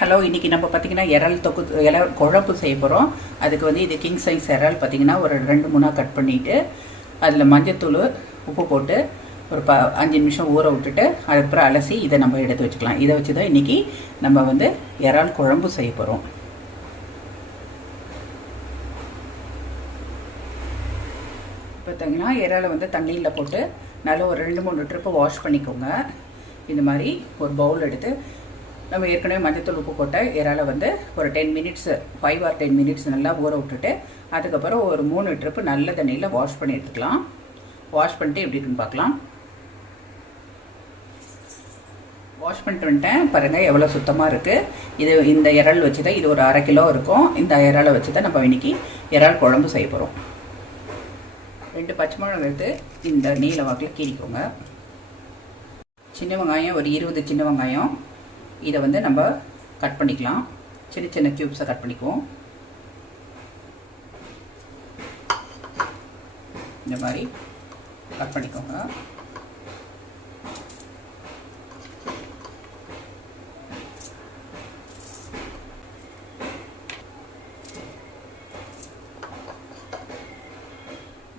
Hello. இன்றைக்கி நம்ம பார்த்திங்கன்னா இறால் குழம்பு செய்ய போகிறோம். அதுக்கு வந்து இது கிங் சைஸ் இறால் பார்த்திங்கன்னா ஒரு 2-3 கட் பண்ணிவிட்டு அதில் மஞ்சத்தூள் உப்பு போட்டு ஒரு 5 நிமிஷம் ஊற விட்டுட்டு அதுக்கப்புறம் அலசி இதை நம்ம எடுத்து வச்சுக்கலாம். இதை வச்சு தான் இன்றைக்கி நம்ம வந்து இறால் குழம்பு செய்ய போகிறோம். பார்த்திங்கன்னா இறாலை வந்து தண்ணியில் போட்டு நல்லா ஒரு 2-3 ட்ரிப்பு வாஷ் பண்ணிக்கோங்க. இந்த மாதிரி ஒரு பவுல் எடுத்து நம்ம ஏற்கனவே மஞ்சத்தூள் உப்பு போட்ட இறாலை வந்து ஒரு 10 மினிட்ஸ் 5 or 10 மினிட்ஸ் நல்லா ஊற விட்டுட்டு அதுக்கப்புறம் ஒரு 3 ட்ரிப்பு நல்ல தண்ணியில் வாஷ் பண்ணி எடுத்துக்கலாம். வாஷ் பண்ணிட்டு எப்படி இருக்குன்னு பார்க்கலாம். வாஷ் பண்ணிட்டு வந்துட்டேன் பாருங்கள், எவ்வளோ சுத்தமாக இருக்குது. இந்த இறால் வச்சு தான் இது ஒரு 1/2 கிலோ இருக்கும். இந்த இறாலை வச்சு தான் நம்ம இன்றைக்கி இறால் குழம்பு செய்ய போகிறோம். 2 பச்சை மிளகாய் எடுத்து இந்த நீல வாக்கில் கீறிக்கோங்க. சின்ன வெங்காயம் ஒரு 20 சின்ன வெங்காயம், இதை வந்து நம்ம கட் பண்ணிக்கலாம். சின்ன சின்ன க்யூப்ஸை கட் பண்ணிக்குவோம். இந்த மாதிரி கட் பண்ணிக்கோங்க.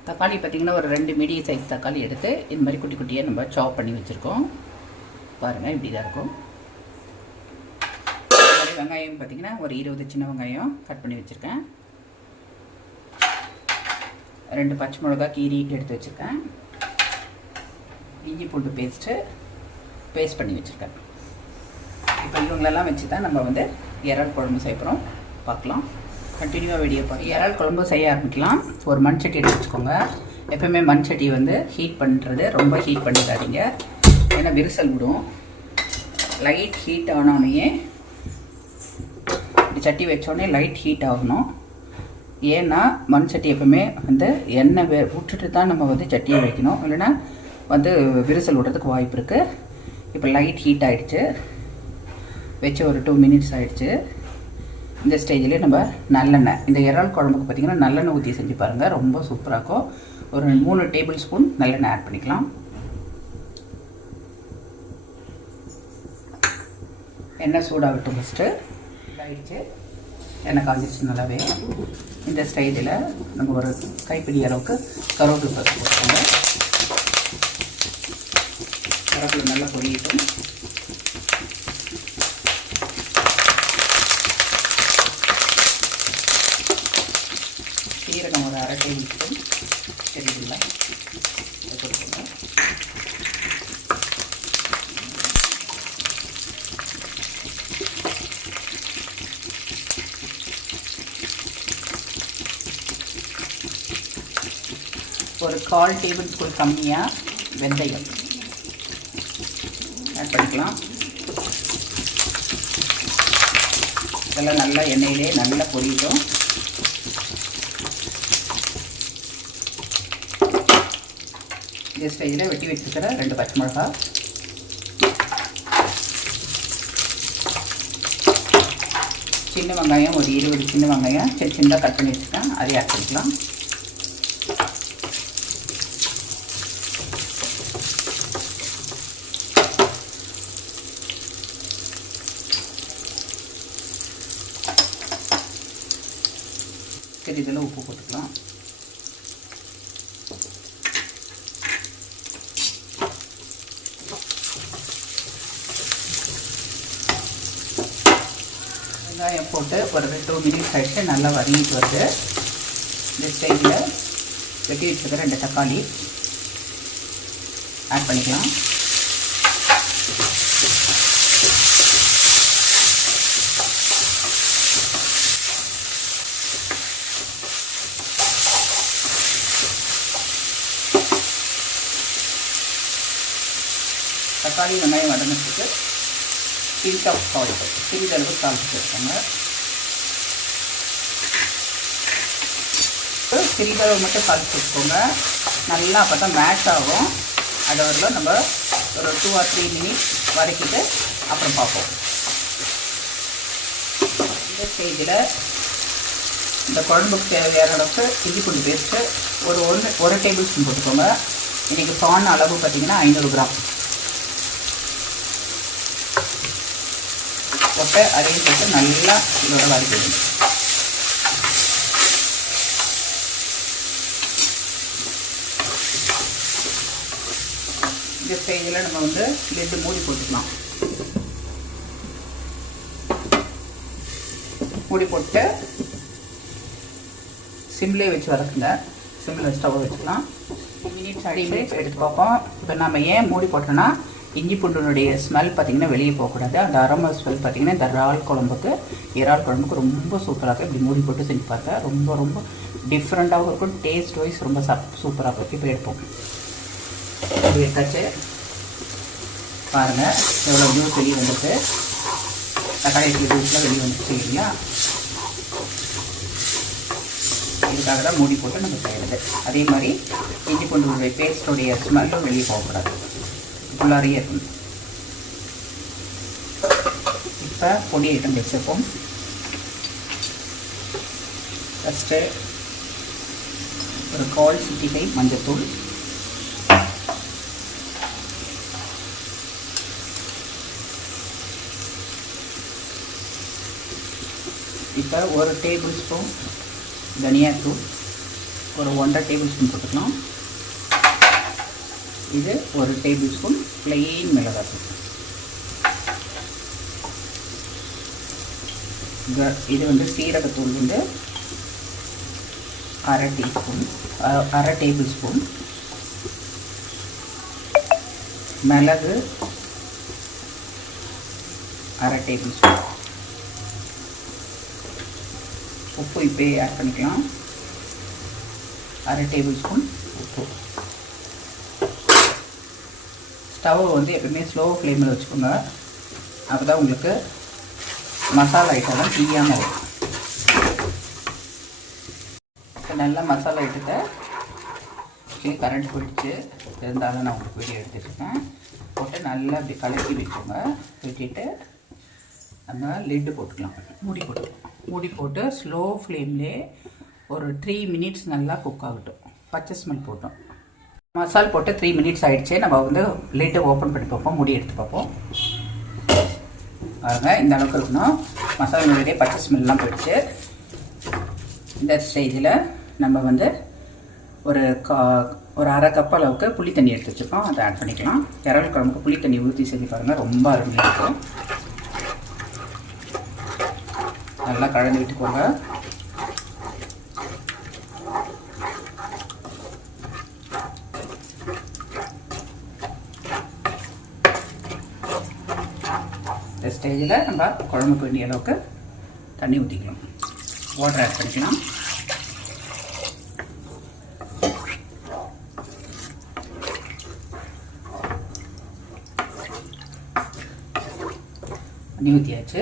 தக்காளி பார்த்திங்கன்னா ஒரு 2 மீடியம் சைஸ் தக்காளி எடுத்து இந்த மாதிரி குட்டி குட்டியாக நம்ம சாப் பண்ணி வச்சுருக்கோம். பாருங்கள், இப்படி தான் இருக்கும். வெங்காயம் பார்த்திங்கன்னா ஒரு 20 சின்ன வெங்காயம் கட் பண்ணி வச்சுருக்கேன். 2 பச்சை மிளகாய் கீறிட்டு எடுத்து வச்சுருக்கேன். இஞ்சி பூண்டு பேஸ்ட் பண்ணி வச்சுருக்கேன். இப்போ இவங்களெல்லாம் வச்சு தான் நம்ம வந்து இறால் குழம்பு செய்யப்போகிறோம். பார்க்கலாம், கண்டினியூவாக வீடியோ பார்த்து இறால் குழம்பு செய்ய ஆரம்பிக்கலாம். ஒரு மண் சட்டி எடுத்து வச்சுக்கோங்க. எப்போவுமே மண் சட்டி வந்து ஹீட் பண்ணுறது ரொம்ப ஹீட் பண்ணிடாதீங்க, ஏன்னா விரிசல் விடும். லைட் ஹீட் ஆனோடனே இப்படி சட்டி வச்சோடனே லைட் ஹீட் ஆகணும். ஏன்னா மண் சட்டி எப்போவுமே வந்து எண்ணெய் விட்டுட்டு தான் நம்ம வந்து சட்டியை வைக்கணும், இல்லைன்னா வந்து விரிசல் விடுறதுக்கு வாய்ப்பு இருக்குது. இப்போ லைட் ஹீட் ஆகிடுச்சு, வச்சு ஒரு 2 மினிட்ஸ் ஆகிடுச்சு. இந்த ஸ்டேஜ்லேயே நம்ம நல்லெண்ணெய், இந்த இறால் குழம்புக்கு பார்த்திங்கன்னா நல்லெண்ணெய் ஊற்றி செஞ்சு பாருங்கள், ரொம்ப சூப்பராக இருக்கும். ஒரு 3 டேபிள் ஸ்பூன் நல்லெண்ணெய் ஆட் பண்ணிக்கலாம். எண்ணெய் சூடாகட்டும். ஃபஸ்ட்டு ஆகிடுச்சு, எண்ணெய் காஞ்சிச்சு நல்லாவே. இந்த ஸ்டைலில் நம்ம ஒரு கைப்பிடி அளவுக்கு கருவேப்பிலை பருப்பு போட்டுக்கோங்க. கருவேப்பிலை நல்லா பொரியட்டும். சீரகம் ஒரு 1/2 டேபிள் ஸ்பூன் தெரியுதுங்களா, போட்டுக்கோங்க. ஒரு 1/4 டேபிள் ஸ்பூன் கம்மியாக வெந்தயம் ஆட் பண்ணிக்கலாம். இதெல்லாம் நல்லா எண்ணெயிலே நல்லா பொரியட்டும். இந்த ஸ்டைலில் வெட்டி வச்சுருக்கிற 2 பச்சை மிளகாய், சின்ன வெங்காயம் ஒரு 20 சின்ன வெங்காயம் சின்னதாக கட் பண்ணி வச்சுருக்கேன், அதையும் ஆட் பண்ணிக்கலாம். சரி, இதில் உப்பு போட்டுக்கலாம். வெங்காயம் போட்டு ஒரு 2 மினிட்ஸ் ஆகிடுச்சு, நல்லா வதங்கிட்டு வருது. இந்த ஸ்டைலில் வெட்டி வச்சுருக்கிற 2 தக்காளி ஆட் பண்ணிக்கலாம். தக்காளி வெங்காயம் வதங்கிறதுக்கு பிஞ்ச் ஆஃப் சால்ட், சிறிதளவு சால்ட் சேர்த்துக்கோங்க. சிறிதளவு மட்டும் சால்ட் சேர்த்துக்கோங்க. நல்லா அப்போ தான் மேட்ச் ஆகும். அது வரலாம் நம்ம ஒரு 2 or 3 மினிட்ஸ் வதக்கிட்டு அப்புறம் பார்ப்போம். இந்த ஸ்டேஜில் இந்த குழம்புக்கு தேவையான அளவுக்கு இஞ்சி பூண்டு பேஸ்ட்டு ஒரு டேபிள் ஸ்பூன் போட்டுக்கோங்க. இன்றைக்கி ப்ரான் அளவு பார்த்திங்கன்னா 500 கிராம். போட்டு அதையும் போட்டு நல்லா இதோட வதக்கிடுங்க. இந்த ஸ்டேஜில் நம்ம வந்து லிட்டு மூடி போட்டுக்கலாம். மூடி போட்டு சிம்லேயே வச்சு வதக்குங்க. சிம்மில் ஸ்டவ் வச்சுக்கலாம். மினிட்ஸ் மினிட்ஸ் எடுத்து பார்ப்போம். இப்போ நம்ம ஏன் மூடி போட்டோன்னா இஞ்சி பூண்டுனுடைய ஸ்மெல் பார்த்திங்கன்னா வெளியே போகக்கூடாது. அந்த அரோமா ஸ்மெல் பார்த்திங்கன்னா இந்த இறால் குழம்புக்கு ரொம்ப சூப்பராக இருக்கும். இப்படி மூடி போட்டு செஞ்சு பார்த்தா ரொம்ப ரொம்ப டிஃப்ரெண்ட்டாகவும் இருக்கும். டேஸ்ட் வைஸ் ரொம்ப சூப்பராக இருக்கும். இப்போ எடுப்போம். இப்படி எடுத்தாச்சு பாருங்கள், எவ்வளோ ஜூஸ் வெளியே வந்துட்டு தக்காளி ஜூஸ்லாம் வெளியே வந்துச்சு இல்லையா. இதுக்காக தான் மூடி போட்டு நம்ம செய்கிறது. அதே மாதிரி இஞ்சி பூண்டுடைய பேஸ்டோடைய ஸ்மெல்லும் வெளியே போகக்கூடாது, ஃபுல்லாகவே இருக்கணும். இப்போ பொடி ஐட்டம் வச்சுப்போம். ஃபஸ்ட்டு ஒரு 1/4 சிட்டிகை மஞ்சத்தூள், இப்போ 1 டேபிள் ஸ்பூன் தனியாத்தூள், ஒரு 1.5 டேபிள் ஸ்பூன் போட்டுக்கலாம். இது 1 டேபிள் ஸ்பூன் பிளெயின் மிளகாத்தூள். இது வந்து சீரகத்தூள் வந்து 1/2 டேபிள் ஸ்பூன். மிளகு 1/2 டேபிள் ஸ்பூன். உப்பு இப்போ ஆட் பண்ணிக்கலாம். 1/2 டேபிள் ஸ்பூன் உப்பு. ஸ்டவ் வந்து எப்பவுமே ஸ்லோ ஃப்ளேமில் வச்சுக்கோங்க. அப்போ தான் உங்களுக்கு மசாலா ஐட்டம்லாம் தீயாமல் இருக்கும். இப்போ நல்லா மசாலா ஐட்டத்தை கரண்ட் போயிடுச்சு, இருந்தாலும் நான் உங்களுக்கு வீடியோ எடுத்துருக்கேன். போட்டு நல்லா அப்படி கலக்கி வச்சுக்கோங்க. வச்சுட்டு நம்ம லிட்டு போட்டுக்கலாம். மூடி போட்டு ஸ்லோ ஃப்ளேம்லேயே ஒரு 3 மினிட்ஸ் நல்லா குக் ஆகட்டும். பச்சை ஸ்மெல் போட்டோம். மசால் போட்டு 3 மினிட்ஸ் ஆகிடுச்சு. நம்ம வந்து லிட்டை ஓப்பன் பண்ணி பார்ப்போம், மூடி எடுத்து பார்ப்போம். பாருங்கள், இந்த அளவுக்கு இருக்கணும். மசாலாவுடைய பச்சை ஸ்மெல்லாம் போயிடுச்சு. இந்த ஸ்டேஜில் நம்ம வந்து ஒரு 1/2 கப் அளவுக்கு புளி தண்ணி எடுத்து வச்சுருக்கோம், அதை ஆட் பண்ணிக்கலாம். இறால் குழம்புக்கு புளி தண்ணி ஊற்றி செஞ்சு பாருங்கள், ரொம்ப அருமையாக இருக்கும். நல்லா கலந்து விட்டுக்கோங்க. இந்த ஸ்டேஜில் நம்ம குழம்புக்கு வேண்டிய அளவுக்கு தண்ணி ஊற்றிக்கலாம். வாட்டர் ஆட் பண்ணிக்கலாம். தண்ணி ஊற்றியாச்சு.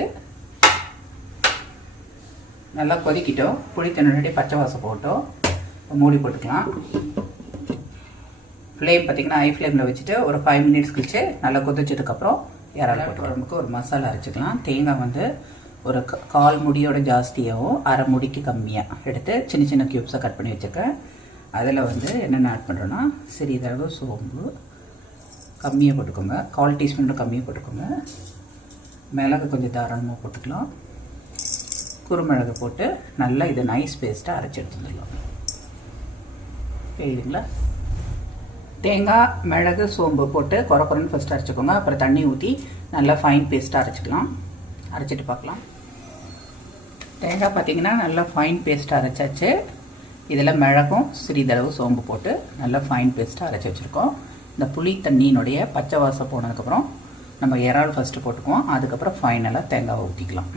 நல்லா கொதிக்கிட்டோம். புளி தண்ணியோடைய பச்சை வாசம் போட்டோம். மூடி போட்டுக்கலாம். ஃப்ளேம் பார்த்திங்கன்னா ஹை ஃப்ளேமில் வச்சுட்டு ஒரு 5 மினிட்ஸ் கழிச்சு நல்லா கொதிச்சதுக்கப்புறம் இறால் குழம்புக்கு ஒரு மசாலா அரைச்சிக்கலாம். தேங்காய் வந்து ஒரு 1/4 முடியோட ஜாஸ்தியாகவும் 1/2 முடிக்கு கம்மியாக எடுத்து சின்ன சின்ன க்யூப்ஸாக கட் பண்ணி வச்சுருக்கேன். அதில் வந்து என்னென்ன ஆட் பண்ணுறோன்னா சிறிதளவு சோம்பு கம்மியாக போட்டுக்கோங்க, 1/4 டீஸ்பூன் கம்மியாக போட்டுக்கோங்க. மிளகு கொஞ்சம் தாராளமாக போட்டுக்கலாம். குருமிளகு போட்டு நல்லா இதை நைஸ் பேஸ்ட்டாக அரைச்சி எடுத்துக்கலாம். சரிங்களா? தேங்காய், மிளகு, சோம்பு போட்டு குறைன்னு ஃபஸ்ட்டு அரைச்சிக்கோங்க. அப்புறம் தண்ணி ஊற்றி நல்லா ஃபைன் பேஸ்ட்டாக அரைச்சிக்கலாம். அரைச்சிட்டு பார்க்கலாம். தேங்காய் பார்த்திங்கன்னா நல்லா ஃபைன் பேஸ்ட்டாக அரைச்சாச்சு. இதில் மிளகும் சிறிதளவு சோம்பு போட்டு நல்லா ஃபைன் பேஸ்ட்டாக அரைச்சி வச்சுருக்கோம். இந்த புளி தண்ணியினுடைய பச்சை வாசம் போனதுக்கப்புறம் நம்ம இறால் ஃபஸ்ட்டு போட்டுக்குவோம். அதுக்கப்புறம் ஃபைனலாக தேங்காவை ஊற்றிக்கலாம்.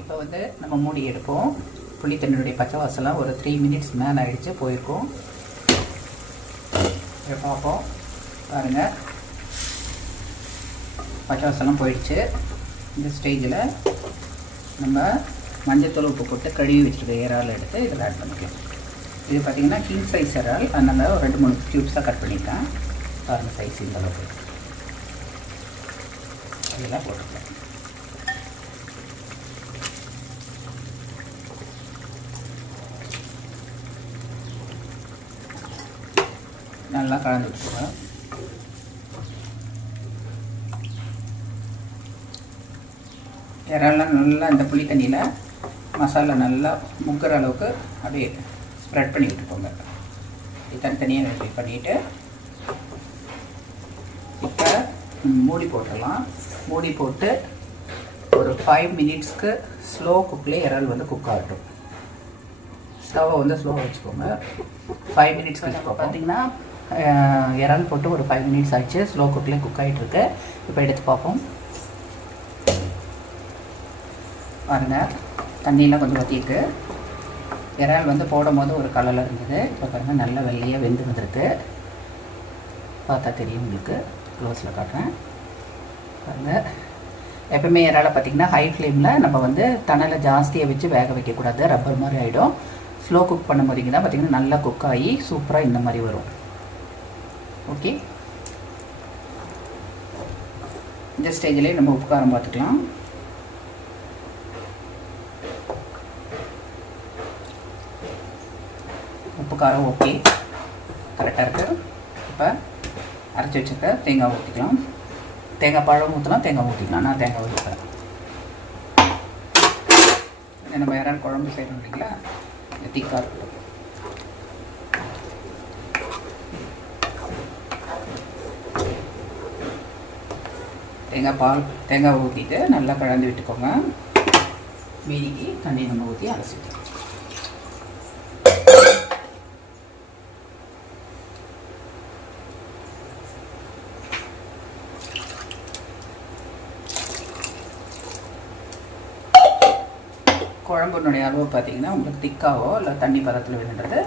இப்போ வந்து நம்ம மூடி எடுப்போம். புளி தண்ணியுடைய பச்சை வாசலாம் ஒரு 3 மினிட்ஸ் மேலே ஆகிடுச்சு, போயிருக்கோம். இதை பார்ப்போம். பாருங்கள், பச்சை வாசலாம் போயிடுச்சு. இந்த ஸ்டேஜில் நம்ம மஞ்சத்தூள் உப்பு போட்டு கழுவி வச்சுருக்க இறால் எடுத்து இதில் ஆட் பண்ணிக்கலாம். இது பார்த்திங்கன்னா கிங் சைஸ் இறால், அதனால் ஒரு 2-3 க்யூப்ஸாக கட் பண்ணிட்டேன். பாருங்கள், சைஸ் இந்த அளவுக்கு அதெல்லாம் போட்டுக்கலாம். நல்லா கலந்து வச்சுக்கோங்க. இறாலாம் நல்லா இந்த புளி தண்ணியில் மசாலா நல்லா முக்கிற அளவுக்கு அப்படியே ஸ்ப்ரெட் பண்ணி விட்டுக்கோங்க. தனித்தனியாக ரெடி பண்ணிவிட்டு இப்போ மூடி போட்டுடலாம். மூடி போட்டு ஒரு 5 மினிட்ஸ்க்கு ஸ்லோ குக்லேயே இறால் வந்து குக் ஆகட்டும். ஸ்டவ்வை வந்து ஸ்லோவாக வச்சுக்கோங்க. 5 மினிட்ஸ் வச்சுக்கோ. பார்த்தீங்கன்னா இறால் போட்டு ஒரு 5 மினிட்ஸ் ஆச்சு. ஸ்லோ குக்லேயே குக் ஆகிட்டுருக்கு. இப்போ எடுத்து பார்ப்போம். பாருங்கள், தண்ணியெலாம் கொஞ்சம் வற்றிருக்கு. இறால் வந்து போடும் போது ஒரு கலரில் இருந்தது. இப்போ பாருங்கள் நல்லா வெள்ளையாக வெந்து வந்திருக்கு. பார்த்தா தெரியும் உங்களுக்கு. க்ளோஸில் காட்டுறேன் பாருங்கள். எப்பவுமே இறாலை பார்த்திங்கன்னா ஹை ஃப்ளேமில் நம்ம வந்து தணலை ஜாஸ்தியாக வச்சு வேக வைக்கக்கூடாது. ரப்பர் மாதிரி ஆகிடும். ஸ்லோ குக் பண்ணும் போதிங்க தான் பார்த்திங்கன்னா நல்லா குக் ஆகி சூப்பராக இந்த மாதிரி வரும். ஓகே, இந்த ஸ்டேஜ்லேயே நம்ம உப்பு காரம் பார்த்துக்கலாம். உப்பு காரம் ஓகே, கரெக்டாக இருக்குது. இப்போ அரைச்சி வச்சுருக்க தேங்காய் ஊற்றிக்கலாம். தேங்காய் பழம் ஊற்றலாம், தேங்காய் ஊற்றிக்கலாம். நான் தேங்காய் ஊற்றுறேன். நம்ம இறால் குழம்பு செய்யணும் இல்லைங்களா, திக்காக இருக்கும். தேங்காய் ஊற்றிட்டு நல்லா கலந்து விட்டுக்கோங்க. மீதிக்கு தண்ணி நம்ம ஊற்றி அலசிக்கலாம். குழம்புனுடைய அளவு பார்த்தீங்கன்னா உங்களுக்கு திக்காவோ இல்லை தண்ணி பதத்தில் வேணுன்றது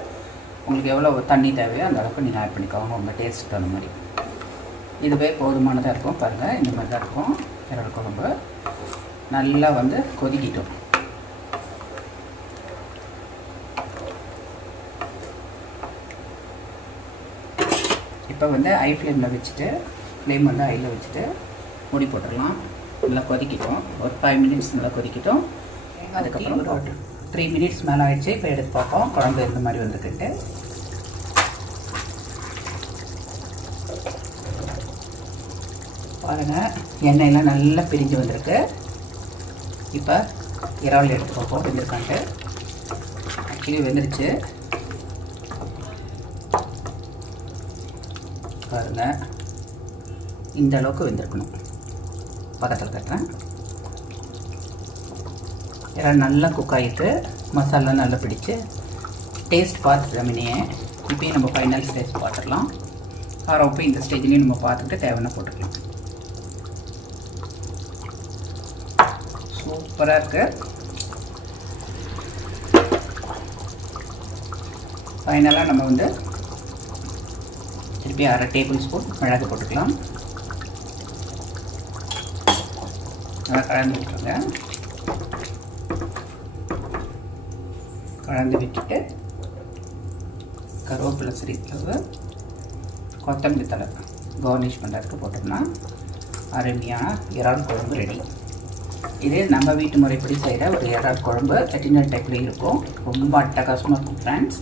உங்களுக்கு எவ்வளோ தண்ணி தேவையோ அந்த அளவுக்கு நீங்கள் ஆட் பண்ணிக்கோங்க உங்கள் டேஸ்ட்டுக்கு தகுந்த மாதிரி. இதுவே போதுமானதாக இருக்கும். பாருங்கள், இந்த மாதிரி தான் இருக்கும் இறால் குழம்பு. நல்லா வந்து கொதிக்கிட்டோம். இப்போ வந்து ஐ ஃப்ளேமில் வச்சுட்டு ஃப்ளேம் வந்து ஐயில் வச்சுட்டு மூடி போட்டுடலாம். நல்லா கொதிக்கிட்டோம். ஒரு 5 மினிட்ஸ் நல்லா கொதிக்கிட்டோம். அதுக்கப்புறம் ஒரு 3 மினிட்ஸ் மேலே ஆகிடுச்சு. இப்போ எடுத்து பார்ப்போம் குழம்பு எந்த மாதிரி வந்துக்கிட்டு. பாருங்கள், எண்ணெயெல்லாம் நல்லா பிரிஞ்சு வந்திருக்கு. இப்போ இறால் எடுத்து பார்ப்போம் வெந்திருக்கான்ட்டு. ஆக்சுவலி வெந்துருச்சு. பாருங்கள், இந்த அளவுக்கு வெந்திருக்கணும். பக்கத்தில் கட்டுறேன். இறால் நல்லா குக் ஆகிட்டு மசாலா நல்லா பிடிச்சி டேஸ்ட் பார்த்துட்டு மீனையே. இப்போயும் நம்ம ஃபைனல் ஸ்டேஜ் பார்த்துடலாம். காரம் உப்பு இந்த ஸ்டேஜ்லேயும் நம்ம பார்த்துட்டு தேவையான போட்டுக்கலாம். சூப்பராக இருக்குது. ஃபைனலாக நம்ம வந்து திருப்பி 1/2 டேபிள் ஸ்பூன் மிளகு போட்டுக்கலாம். நல்லா கலந்து விட்டுருங்க. கலந்து விட்டுட்டு கருவேப்பிலை சிறிதளவு கொத்தமல்லி தழை கார்னிஷ் பண்ணுறதுக்கு போட்டோம்னா அருமையான இறால் குழம்பு ரெடி. இதே நம்ம வீட்டு முறைப்படி செய்கிற ஒரு இறால் குழம்பு செட்டிநாடு டைப்பில் இருக்கும். ரொம்ப அட்டகாசமாக இருக்கும் ஃப்ரெண்ட்ஸ்.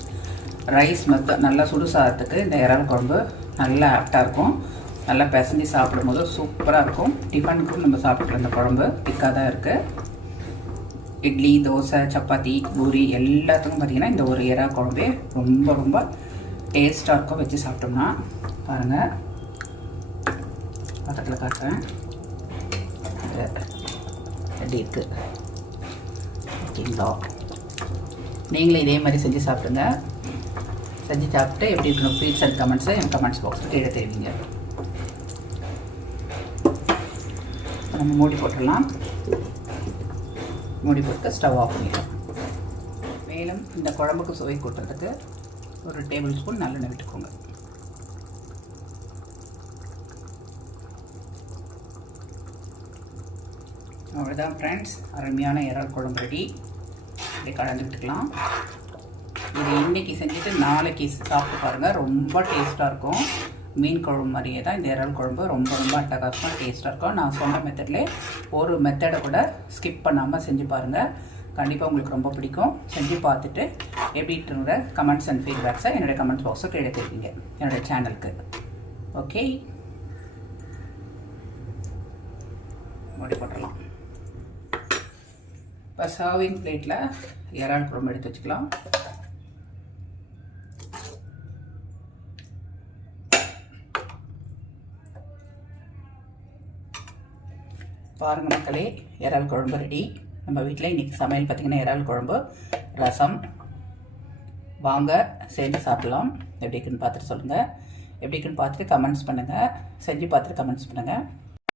ரைஸ் நல்லா சுடு சாதத்துக்கு இந்த இறால் குழம்பு நல்லா ஆப்டாக இருக்கும். நல்லா பிசைஞ்சு சாப்பிடும் போது சூப்பராக இருக்கும். டிஃபனுக்கும் நம்ம சாப்பிட்ற இந்த குழம்பு திக்காக தான் இருக்குது. இட்லி, தோசை, சப்பாத்தி, பூரி எல்லாத்துக்கும் பார்த்திங்கன்னா இந்த ஒரு இறால் குழம்பே ரொம்ப ரொம்ப டேஸ்ட்டாக இருக்கும் வச்சு சாப்பிட்டோம்னா. பாருங்கள், பக்கத்தில் காட்டுறேன் எப்படி இருக்குது. ஓகேங்களா, நீங்களும் இதே மாதிரி செஞ்சு சாப்பிடுங்க. செஞ்சு சாப்பிட்டு எப்படி இருக்கணும் ப்ளீஸ் அண்ட் கமெண்ட்ஸை என் கமெண்ட்ஸ் பாக்ஸில் கீழே தெரிவிங்க. நம்ம மூடி போட்டுடலாம். மூடி போட்டு ஸ்டவ் ஆஃப் பண்ணிடலாம். மேலும் இந்த குழம்புக்கு சுவை கூட்டுறதுக்கு ஒரு டேபிள் ஸ்பூன் நல்லெண்ணெய் விட்டுக்கோங்க. அவ்வளோதான் ஃப்ரெண்ட்ஸ், அருமையான இறால் குழம்பு ரெடி. இப்படி கலந்து விட்டுக்கலாம். இது இன்றைக்கி செஞ்சுட்டு நாளைக்கு சாப்பிட்டு பாருங்கள், ரொம்ப டேஸ்ட்டாக இருக்கும். மீன் குழம்பு மாதிரியே தான் இந்த இறால் குழம்பு ரொம்ப ரொம்ப அட்டகாசமாக டேஸ்ட்டாக இருக்கும். நான் சொன்ன மெத்தட்லேயே ஒரு மெத்தடை கூட ஸ்கிப் பண்ணாமல் செஞ்சு பாருங்கள். கண்டிப்பாக உங்களுக்கு ரொம்ப பிடிக்கும். செஞ்சு பார்த்துட்டு எப்படின்ற கமெண்ட்ஸ் அண்ட் ஃபீட்பேக்ஸை என்னுடைய கமெண்ட்ஸ் பாக்ஸுக்கு எடுத்துருக்கீங்க என்னுடைய சேனலுக்கு. ஓகே, மூடி போட்டுடலாம். இப்போ சர்விங் பிளேட்டில் இறால் குழம்பு எடுத்து வச்சுக்கலாம். பாருங்கள் மக்களே, இறால் குழம்பு ரெடி. நம்ம வீட்டில் இன்றைக்கி சமையல் பார்த்திங்கன்னா இறால் குழம்பு, ரசம். வாங்க செஞ்சு சாப்பிட்லாம். எப்படி இருக்குன்னு பார்த்துட்டு சொல்லுங்கள். எப்படி இருக்குன்னு பார்த்துட்டு கமெண்ட்ஸ் பண்ணுங்கள். செஞ்சு பார்த்துட்டு கமெண்ட்ஸ் பண்ணுங்கள்.